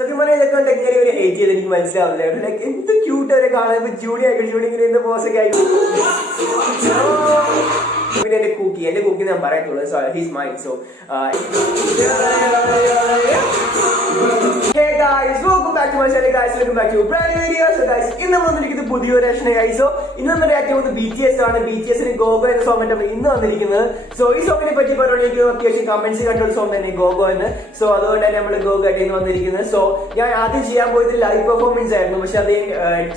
സത്യം പറഞ്ഞാൽ ഇതൊക്കെ എങ്ങനെ ഒരു ഹേറ്റ് ചെയ്ത് എനിക്ക് മനസ്സിലാവില്ല. ലൈക്ക് എന്ത് ക്യൂട്ട് അവരെ കാണാൻ, ജൂണി ഇങ്ങനെ എന്ത് പോസൊക്കെ ആയിട്ട്. പിന്നെ എന്റെ കുക്കി ഞാൻ പറയത്തുള്ളൂ. So he's mine. So hey guys, welcome back to my channel guys. Welcome back to a brand new video. So guys, ഇന്ന് നമ്മൾ വന്നിരിക്കുന്നത് പുതിയൊരു റേഷനെ guys. So ഇന്ന് നമ്മൾ റിയാക്ട് ചെയ്യുന്നത് BTS ആണ്. BTSന് ഗോഗോ എന്ന സോങ് ആണ് ഇന്ന് വന്നിരിക്കുന്നത്. സോ ഈ സോങ്ങിനെ പറ്റി പറയുകയാണെങ്കിൽ അത്യാവശ്യം കമന്റ്സ് കണ്ട ഒരു സോങ് തന്നെ ഗോഗോ എന്ന്. സോ അതുകൊണ്ട് തന്നെ നമ്മൾ ഗോഗോ ആയിട്ട് ഇന്ന് വന്നിരിക്കുന്നത്. സോ ഞാൻ ആദ്യം ചെയ്യാൻ പോയത് ലൈവ് പെർഫോമൻസ് ആയിരുന്നു. പക്ഷെ അത്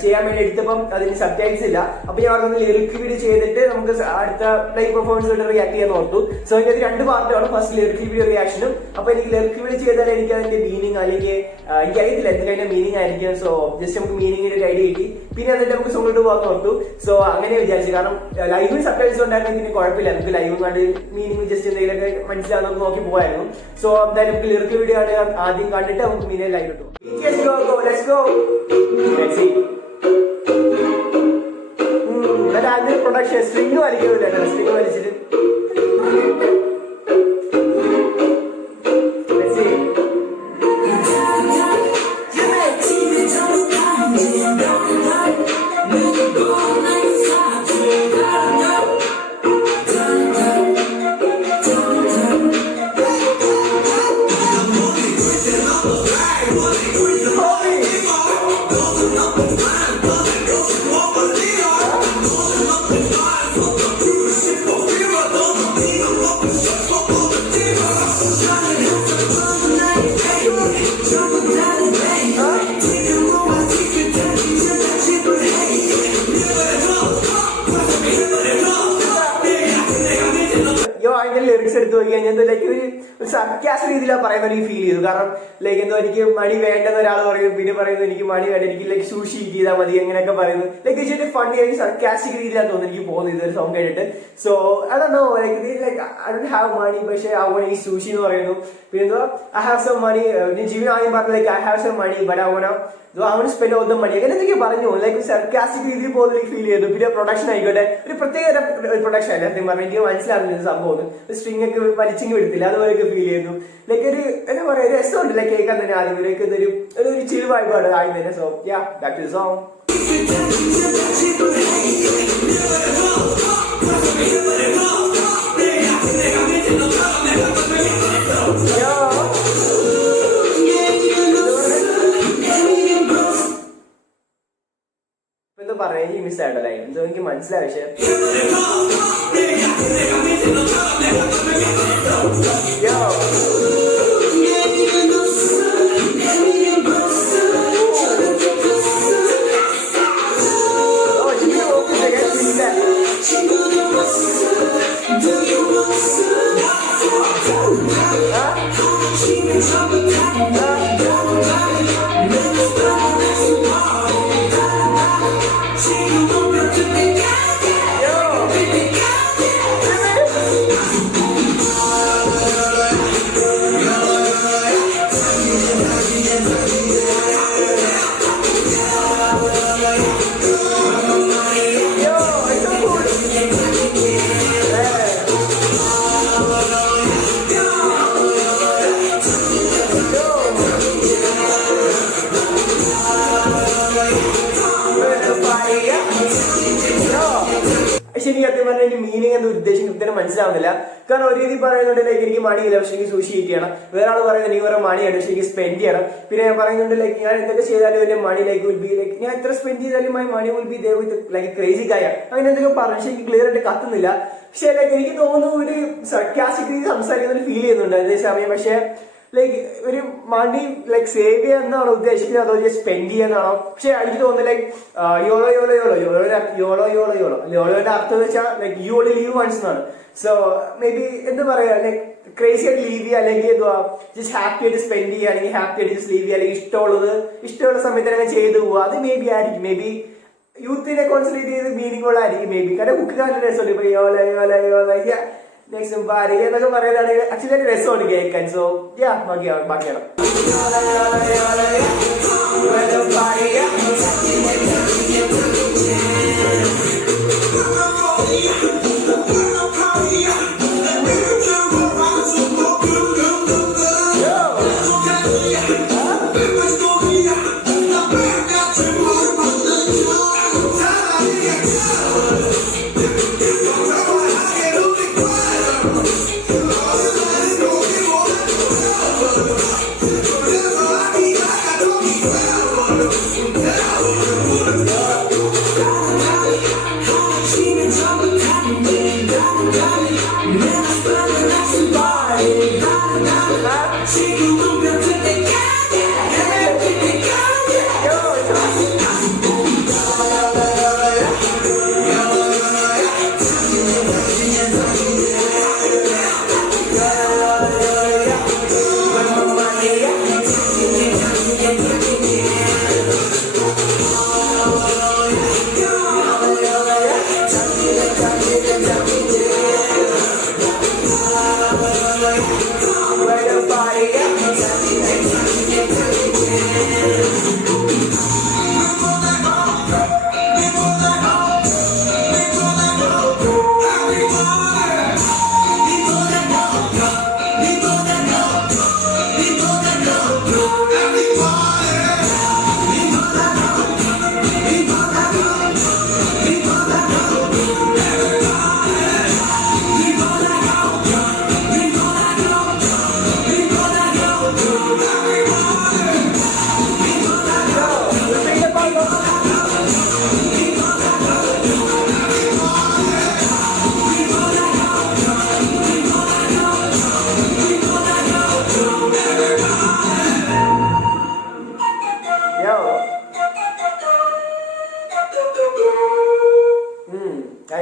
ചെയ്യാൻ വേണ്ടി എടുത്തപ്പം അതിന് സബ്ടൈറ്റിൽസ് ഇല്ല. അപ്പൊ ഞാൻ പറഞ്ഞത് ലിറിക് വീഡിയോ ചെയ്തിട്ട് നമുക്ക് അടുത്ത ലൈവ് പെർഫോമൻസ് ആയിട്ട് റിയാക്ട് ചെയ്യാൻ ഓർത്തു. സോ എനിക്ക് രണ്ട് പാർട്ടാണ്. ഫസ്റ്റ് ലിറിക് വീഡിയോ റിയാക്ഷനും. അപ്പൊ എനിക്ക് ലിറിക് വീഡിയോ ചെയ്താൽ എനിക്ക് അതിന്റെ മീനിങ് അല്ലെങ്കിൽ എനിക്ക് അറിയത്തില്ല എന്തിന്റെ മീനിങ് ആയിരിക്കും. സോ ജസ്റ്റ് നമുക്ക് മീനിങ്ങിന്റെ ഒരു ഐഡിയ കിട്ടി. പിന്നെ എന്നിട്ട് നമുക്ക് സോങ്ങിട്ട് പോകാൻ ഓർത്തു. സോ അങ്ങനെ വിചാരിച്ചു. കാരണം ലൈവിൽ സബ്ടൈറ്റിൽസ് ഉണ്ടായിരുന്നെങ്കിൽ പിന്നെ കുഴപ്പമില്ല, നമുക്ക് ലൈവ് കണ്ട് മീനിങ് ജസ്റ്റ് എന്തെങ്കിലുമൊക്കെ മനസ്സിലാകുന്ന നോക്കി പോകായിരുന്നു. സോ എന്തായാലും നമുക്ക് ലിറിക് വീഡിയോ ആണ് ആദ്യം കണ്ടിട്ട് നമുക്ക് മീനിങ് ലൈവ് കിട്ടും. ആദ്യം പ്രൊഡക്ഷൻ സ്ട്രിങ് വലിക്കുന്നില്ല. സ്ട്രിങ് വലിച്ചിട്ട് ലിറിക്സ് എടുത്ത് നോക്കി കഴിഞ്ഞാൽ ലൈക്ക് ഒരു സർക്കാസ് രീതിയിലാണ് പറയുന്ന ഒരു ഫീൽ ചെയ്തു. കാരണം ലൈക്ക് എന്തോ എനിക്ക് മണി വേണ്ടെന്ന് ഒരാൾ പറയും, പിന്നെ പറയുന്നു എനിക്ക് മണി വേണ്ട, എനിക്ക് ലൈക്ക് സൂഷി ചെയ്താൽ മതി, അങ്ങനെയൊക്കെ പറയുന്നു. ലൈക്ക് ഇച്ചിരി ഫണ്ണി ആയി സർക്കാസ്റ്റിക് രീതിയിലാണ് തോന്നുന്നു എനിക്ക് പോകുന്നത് ഇതൊരു സോങ് കേട്ടിട്ട്. സോ അതാണോ like I don't have money പക്ഷേ ഐ വോണ്ട് ഈ സൂഷി എന്ന് പറയുന്നു. പിന്നെ എന്തോ ഐ ഹാവ് സം മണി, ജിവി ആദ്യം പറഞ്ഞു like I have some money but I won't spend all the money, അങ്ങനെ എന്തൊക്കെ പറഞ്ഞു. ലൈക്ക് സർക്കാസ്റ്റിക് രീതിയിൽ പോകുന്ന ഫീൽ ചെയ്തു. പിന്നെ പ്രൊഡക്ഷൻ ആയിക്കോട്ടെ ഒരു പ്രത്യേക പ്രൊഡക്ഷൻ ആയിരുന്നു. സത്യം പറഞ്ഞാൽ എനിക്ക് മനസ്സിലാകുന്ന സംഭവം സ്ട്രിങ് ഒക്കെ വലിച്ചിങ് വിടത്തില്ല, അതുപോലെയൊക്കെ ഫീൽ ചെയ്യുന്നു. ലൈക്ക് ഒരു എന്താ പറയാ രസമുണ്ട് ലൈക്ക് കേൾക്കാൻ തന്നെ. ആദ്യം ഒരു ചിൽ വൈബാണ് ആദ്യം തന്നെ. So yeah back to song. എന്താ പറയാ എനിക്ക് മിസ്സായിട്ടല്ലേ, എന്തോ എനിക്ക് മനസ്സിലായ വിഷയം. ശരി സത്യം പറഞ്ഞാൽ എനിക്ക് മീനിങ് എന്ന് ഉദ്ദേശം കൃത്യം മനസ്സിലാവുന്നില്ല. കാരണം ഒരു രീതി പറയുന്നുണ്ട് ലൈക്ക് എനിക്ക് മണിയില്ല പക്ഷെ എനിക്ക് സൂഷി ചെയ്യണം, വേറെ ആൾ പറയുന്നത് എനിക്ക് വേറെ മണിയാണ് പക്ഷെ എനിക്ക് സ്പെൻഡ് ചെയ്യണം. പിന്നെ ഞാൻ പറയുന്നുണ്ട് ലൈക്ക് ഞാൻ എന്തൊക്കെ ചെയ്താലും എന്റെ money like will be like ഞാൻ എത്ര സ്പെൻഡ് ചെയ്താലും my money will be there with like crazy guy, അങ്ങനെ എന്തൊക്കെ പറഞ്ഞു. പക്ഷെ എനിക്ക് ക്ലിയർ ആയിട്ട് കത്തുന്നില്ല. പക്ഷെ ലൈക്ക് എനിക്ക് തോന്നുന്നു ഒരു സർക്കാസ്റ്റിക് രീതി സംസാരിക്കുന്ന ഒരു ഫീൽ ചെയ്യുന്നുണ്ട് അതേ സമയം. പക്ഷെ ലൈക്ക് ഒരു മണി ലൈക്ക് സേവ് ചെയ്യാന്നാണോ ഉദ്ദേശിക്കുന്നത് അതോ സ്പെൻഡ് ചെയ്യാന്നാണോ? പക്ഷെ എനിക്ക് തോന്നുന്നു like yolo yolo yolo yolo yolo yolo yolo യോളോയുടെ അർത്ഥം എന്ന് വെച്ചാൽ like you only live once എന്നാണ്. സോ മേ ബി എന്താ പറയാ ലൈക്ക് ക്രേസി ആയിട്ട് ലീവ് ചെയ്യുക അല്ലെങ്കിൽ എന്തുവാ ജസ്റ്റ് ഹാപ്പി ആയിട്ട് സ്പെൻഡ് ചെയ്യുക അല്ലെങ്കിൽ ഹാപ്പി ആയിട്ട് ജസ്റ്റ് ലീവ് ചെയ്യുക അല്ലെങ്കിൽ ഇഷ്ടമുള്ള സമയത്ത് തന്നെ ചെയ്തു പോവുക. അത് മേ ബി ആയിരിക്കും. മേ ബി യൂത്തിനെ കോൺസെൻട്രേറ്റ് ചെയ്ത് മീനിങ് ഉള്ളതായിരിക്കും മേ ബി. കാരണം ബുക്ക് കാണാൻ രസമുണ്ട്. ഇപ്പൊ യോല യോല യോല നെക്സ്റ്റ് ഭാര്യ എന്നൊക്കെ പറയുന്നതാണ് ആക്ച്വലി രസമാണ് കേൾക്കാൻ. സോ യാ ബാക്കിയാണ്.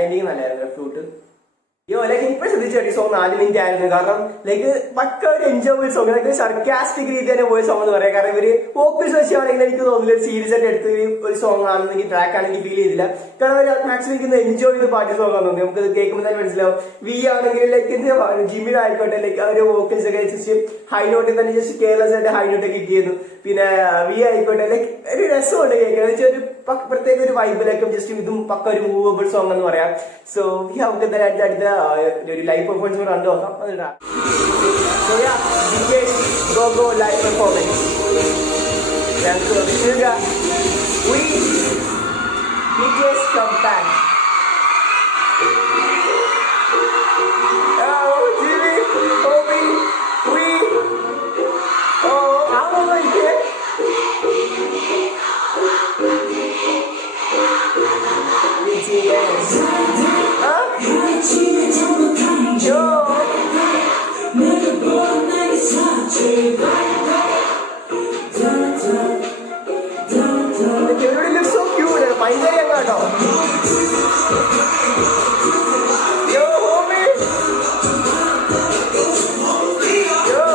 എനിക്ക് നല്ലായിരുന്നു ഫ്ലൂട്ട്. ലൈക്ക് ഇപ്പൊ ശ്രദ്ധിച്ചു ഈ സോങ് 4 മിനിറ്റ് ആയിരുന്നു. കാരണം ലൈക്ക് പക്ക ഒരു എൻജോയ് സോങ്, ലൈക്ക് സർക്കാസ്റ്റിക് രീതി തന്നെ പോയ സോങ് എന്ന് പറയാം. കാരണം ഇവര് വോക്കൽസ് വെച്ചാണെങ്കിൽ എനിക്ക് തോന്നുന്നില്ല ഒരു സീരിയസ് ആയിട്ട് എടുത്ത് ഒരു സോങ് ആണെന്ന് എനിക്ക് ട്രാക്ക് ആണെങ്കിൽ ഫീൽ ചെയ്തില്ല. കാരണം അവർ മാക്സിമം എനിക്ക് എൻജോയ് ചെയ്ത് പാട്ട് സോങ് ആണെന്ന് തോന്നി. നമുക്ക് കേൾക്കുമ്പോൾ തന്നെ മനസ്സിലാവും. വി ആണെങ്കിൽ ലൈക്ക് എന്താ ജിമ്മിലായിക്കോട്ടെ ലൈക്ക് അവര് വോക്കൽസ് ഒക്കെ ജസ്റ്റ് ഹൈ നോട്ടിൽ തന്നെ ജസ്റ്റ് കെയർലെസ് ആയിട്ട് ഹൈ നോട്ട് ഒക്കെ കിക്ക് ചെയ്യുന്നു. പിന്നെ വി ആയിക്കോട്ടെ ലൈക്ക് ഒരു രസമുണ്ട് കേൾക്കാൻ, ഒരു പ്രത്യേക ഒരു വൈബിലേക്കും ജസ്റ്റ് ഇതും പക്ക ഒരു മൂവബിൾ സോങ് എന്ന് പറയാം. സോ നമുക്ക് എന്തായാലും അടുത്ത ഒരു ലൈവ് പെർഫോമൻസ് കൂടെ കണ്ടു നോക്കാം. So yeah, DJ's go live performance. We DJ's come back. Oh, Jimmy, Obi, we. Oh, I don't like it. DJ's. Huh? Yo. Everybody looks so cute. ഭയങ്കര കേട്ടോ. Yo, homie. Yo.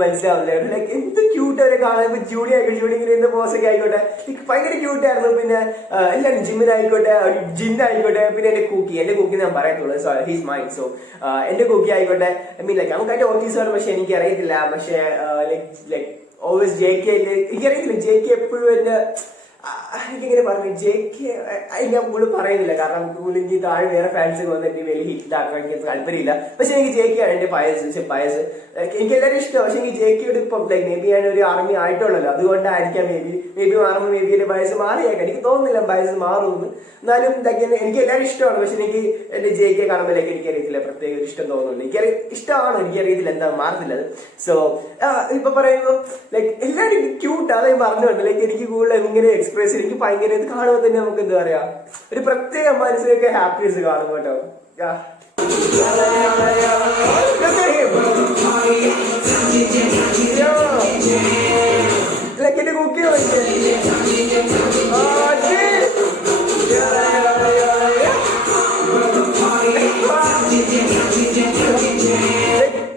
മനസ്സിലാവുന്നില്ല. Like എന്ത് cute അവരെ കാണാൻ. Judy ആയിക്കോട്ടെ, Judy ഇങ്ങനെ പോസൊക്കെ ആയിക്കോട്ടെ ഭയങ്കര ക്യൂട്ടായിരുന്നു. പിന്നെ എല്ലാവരും ജിമ്മിനായിക്കോട്ടെ, ജിന്നായിക്കോട്ടെ, പിന്നെ എന്റെ കുക്കി ഞാൻ പറയത്തുള്ളൂ. So he's mind. സോ എന്റെ കുക്കി ആയിക്കോട്ടെ, ഐ മീൻ ലൈക്ക് നമുക്ക് അതിന്റെ ഓഫീസാണ്, പക്ഷെ എനിക്ക് അറിയത്തില്ല. പക്ഷെ ലൈക്ക് ഓൾവേസ് JK എനിക്കറിയത്തില്ല. JK എപ്പോഴും എന്റെ എനിക്കിങ്ങനെ പറഞ്ഞു JK ഞാൻ കൂടുതൽ പറയുന്നില്ല. കാരണം കൂടുതൽ എനിക്ക് താഴെ വേറെ ഫാൻസ് വന്നിട്ട് വലിയ ഹിറ്റ് ആക്കാൻ എനിക്ക് താല്പര്യമില്ല. പക്ഷെ എനിക്ക് JK ആണ് എന്റെ പയസ്. എനിക്ക് എല്ലാവരും ഇഷ്ടം. പക്ഷെ എനിക്ക് JKയോട് ഇപ്പം ലൈക്ക് മേ ബി ഞാൻ ഒരു ആർമി ആയിട്ടുള്ളല്ലോ, അതുകൊണ്ടായിരിക്കാം മേ ബി മാറുമ്പോൾ മേ ബി എന്റെ ബയസ് മാറിയേക്കാം. എനിക്ക് തോന്നുന്നില്ല ബയസ് മാറുമെന്ന്. എന്നാലും എനിക്ക് എല്ലാവരും ഇഷ്ടമാണ്. പക്ഷെ എനിക്ക് എന്റെ JK കാണുമ്പോഴേക്ക് എനിക്കറിയത്തില്ല പ്രത്യേക ഒരു ഇഷ്ടം തോന്നുന്നുണ്ട്. ഇഷ്ടമാണ്, എനിക്കറിയത്തില്ല എന്താ മാറത്തില്ല അത്. സോ ഇപ്പൊ പറയുമ്പോൾ ലൈക്ക് എല്ലാവരും ക്യൂട്ട് ആണ് ഞാൻ പറഞ്ഞുകൊണ്ട് ലൈക്ക് എനിക്ക് കൂടുതൽ എങ്ങനെ എക്സ്പ്രസ് എനിക്ക് ഭയങ്കര ഇത് കാണുമ്പോൾ തന്നെ നമുക്ക് എന്താ പറയാ ഒരു പ്രത്യേക മനസ്സിലൊക്കെ ഹാപ്പിനെസ് കാണും കേട്ടോ. ലൈക്ക് എന്റെ cookie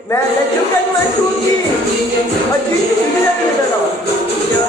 Man, let's look at my cookie. A cookie is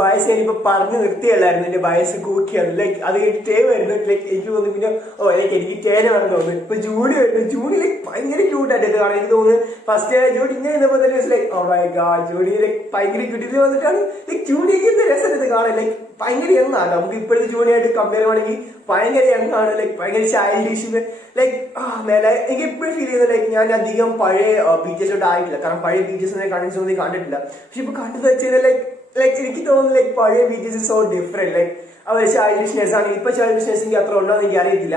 bias ഞാനിപ്പോ പറഞ്ഞു നിർത്തിയല്ലായിരുന്നു എന്റെ ബയസ് കൂക്കിയാണ്. ലൈക്ക് അത് കഴിഞ്ഞ് ടേ വരുന്നു. ലൈക്ക് എനിക്ക് തോന്നുന്നു പിന്നെ ലൈക്ക് എനിക്ക് ടേനെ വേണം തോന്നുന്നു. ഇപ്പൊ ജൂണി വരുന്നു. ജൂണി ലൈക്ക് ഭയങ്കര ക്യൂട്ടായിട്ട് ഇത് കാണാൻ എനിക്ക് തോന്നുന്നു. ഫസ്റ്റ് ജൂണി ഇങ്ങനെ ഇരുന്നപ്പോ തന്നെ ലൈക്ക് ഓ മൈ ഗോഡ് ജൂണി ലൈക്ക് ഭയങ്കര ക്യൂട്ടിൽ വന്നിട്ടാണ് ലൈക്ക് ജൂണിക്ക് എന്ത് രസം ഇത് കാണാൻ. ലൈക്ക് ഭയങ്കര യങ്ങാണ്. നമുക്ക് ഇപ്പോഴത്തെ ജൂണിയായിട്ട് കമ്പയർ ചെയ്യുകയാണെങ്കിൽ ഭയങ്കര യങ്ങാണ്. ലൈക്ക് ഭയങ്കര ചൈൽഡിഷ്. ലൈക്ക് എനിക്ക് എപ്പോഴും ഫീൽ ചെയ്യുന്നത് ലൈക്ക് ഞാൻ അധികം പഴയ ബീച്ചസിലോട്ട് ആയിട്ടില്ല. കാരണം പഴയ ബീച്ചസ് കണ്ടിന്യൂസ് ഒന്നും കണ്ടിട്ടില്ല. പക്ഷെ ഇപ്പൊ കണ്ടത് വെച്ചാൽ ലൈക്ക് എനിക്ക് തോന്നുന്നു ലൈക്ക് പഴയ ബീച്ചസ് സോ ഡിഫറെന്റ്. ലൈക്ക് അവർ ചൈൽഡിഷ്നെസ് ആണെങ്കിൽ ഇപ്പൊ ചൈൽഡിഷ്നെസ് എനിക്ക് അത്ര ഉണ്ടോ എന്ന് എനിക്ക് അറിയത്തില്ല.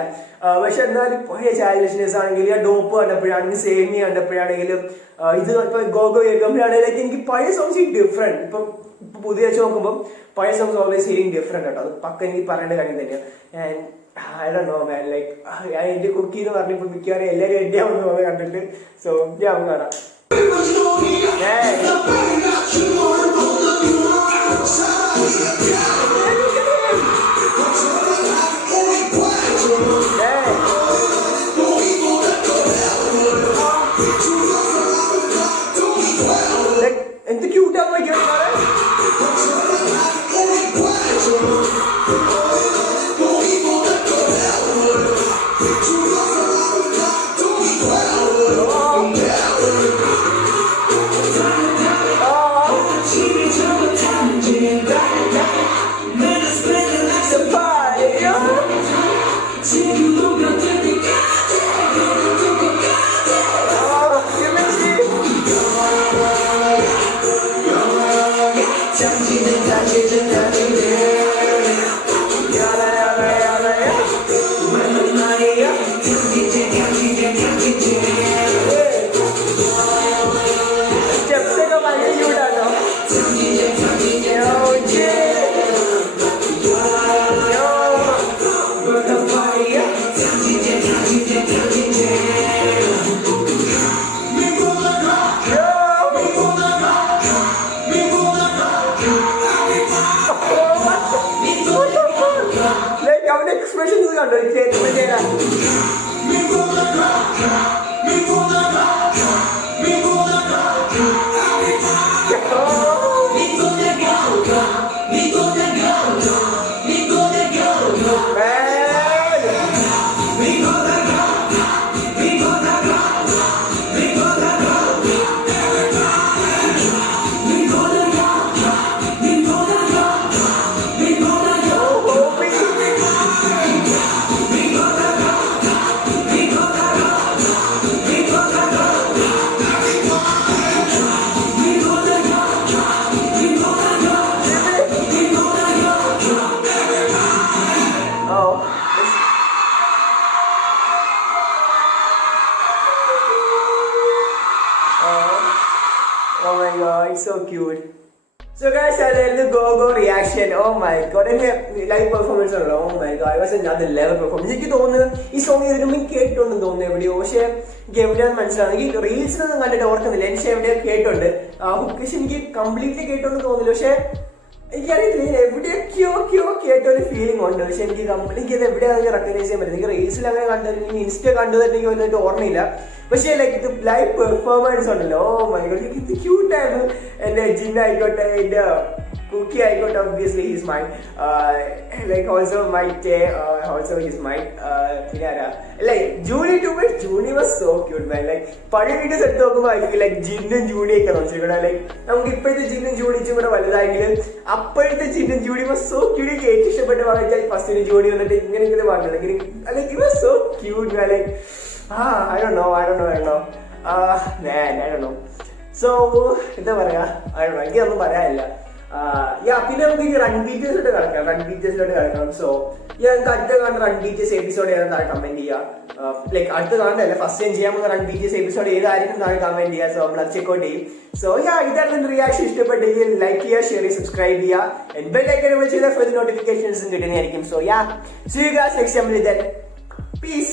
പക്ഷെ എന്നാലും പഴയ ചൈൽഡിഷ്നെസ് ആണെങ്കിൽ ആ ഡോപ്പ് കണ്ടപ്പോഴാണെങ്കിലും സേമി കണ്ടപ്പോഴാണെങ്കിലും ഇത് ഇപ്പൊ ഗോഗോ കേൾക്കുമ്പോഴാണെങ്കിലും എനിക്ക് പഴയ സോങ്സ് ഡിഫറെന്റ്. ഇപ്പൊ പുതിയ വെച്ച് നോക്കുമ്പോൾ പഴയ സോങ്സ് ഓൾവേസ് ഹീലിംഗ് ഡിഫറെന്റ് ആട്ടോ. അത് പക്ക എനിക്ക് പറയേണ്ട കാര്യം തന്നെയാണ്. And I don't know man, like ഞാൻ എന്റെ കുക്കി എന്ന് പറഞ്ഞപ്പോ മിക്കവാറും എല്ലാരും എന്റെ ആവുന്ന കണ്ടിട്ട്. സോ ഞാൻ കാണാം. എന്ത് ക്യൂട്ടാന്ന് നോക്കിയാൽ expressions കണ്ടോ Oh my god, it's so cute. So guys, അതായിരുന്നു ഗോഗോ റിയാക്ഷൻ. ഓ മൈ ഗോഡ്, എന്റെ ലൈവ് പെർഫോമൻസ് ആണല്ലോ. Oh my God, I was another level performance. എനിക്ക് തോന്നുന്നു ഈ സോങ് ഇതിനു മുമ്പ് കേട്ടിട്ടുണ്ടെന്ന് തോന്നുന്നു എവിടെയോ. പക്ഷെ എനിക്ക് എവിടെയാണെന്ന് മനസ്സിലാവും. എനിക്ക് റീൽസിലൊന്നും കണ്ടിട്ട് ഓർക്കുന്നില്ല. എനിക്ക് എവിടെയോ കേട്ടുണ്ട് പക്ഷെ എനിക്ക് കംപ്ലീറ്റ്ലി കേട്ടോണ്ടെന്ന് തോന്നില്ല. പക്ഷെ എനിക്കറിയത്തില്ല, ഞാൻ എവിടെയൊക്കെയോ കേട്ട ഒരു ഫീലിംഗ് ഉണ്ട്. പക്ഷെ എനിക്കത് എവിടെയാണെന്ന് റെക്കഗ്നൈസ് ചെയ്യാൻ പറ്റും. എനിക്ക് റീൽസിൽ അങ്ങനെ കണ്ടു, ഇൻസ്റ്റ കണ്ടു തന്നെ എനിക്ക് വന്നിട്ട് ഓർമ്മയില്ല. പക്ഷെ ലൈക്ക് ഇത് ലൈവ് പെർഫോമൻസ് ഉണ്ടല്ലോ. ഓ മൈ ഗോഡ്, ഇത് ക്യൂട്ടായിരുന്നു. എന്റെ ജിൻ ആയിക്കോട്ടെ, എന്റെ കുക്കി ആയിക്കോട്ടെ, obviously his mind like also might also his mind. പിന്നെ ആരാ ലൈക്ക് ജൂണി ടു മൈ ജൂണി was so cute man. Like പഴയ വീഡിയോസ് എടുത്ത് നോക്കുമ്പോൾ ഐ ഫീൽ ലൈക്ക് ജിന്നും ജൂണിയൊക്കെ നോക്കിക്കൂടെ. ലൈക്ക് നമുക്ക് ഇപ്പോഴത്തെ ജിന്നും ജൂണിച്ചും കൂടെ വലുതായെങ്കിലും അപ്പോഴത്തെ ജിന്നും ജൂണി വാസ് സോ ക്യൂട്ട്. എനിക്ക് ഏറ്റവും ഇഷ്ടപ്പെട്ട വാങ്ങിച്ചാൽ ഫസ്റ്റിന് ജൂണി വന്നിട്ട് ഇങ്ങനെ പറഞ്ഞില്ല. Like it was so cute man. Like I don't know. Man, I don't know. So എന്താ പറയാ, എനിക്കൊന്നും പറയാനില്ല. പിന്നെ നമുക്ക് റൺ ബീച്ചസിലോട്ട് കിടക്കാം. സോ ഞങ്ങൾക്ക് അടുത്ത കാണുന്ന റൺ ബീച്ചസ് എപ്പിസോഡ് ഏതാണ് താഴെ കമന്റ് ചെയ്യുക. ലൈക്ക് അടുത്ത കാണണ്ടല്ല, ഫസ്റ്റ് ടൈം ചെയ്യാൻ പോകുന്ന റൺ ബീച്ചസ് എപ്പിസോഡ് ഏതായിരിക്കും താഴെ കമന്റ് ചെയ്യുക. സോ നമ്മൾ അത് ചെക്കൗട്ട് ചെയ്യും. സോ ഇതായിരുന്നു റിയാക്ഷൻ. ഇഷ്ടപ്പെട്ടെങ്കിൽ ലൈക്ക് ചെയ്യുക, ഷെയർ ചെയ്യുക, സബ്സ്ക്രൈബ് ചെയ്യുക. ബെൽ ഐക്കൺ എനേബിൾ ചെയ്താൽ ഫർദർ നോട്ടിഫിക്കേഷൻസും കിട്ടുന്നതായിരിക്കും. So see you guys next time with that. Peace.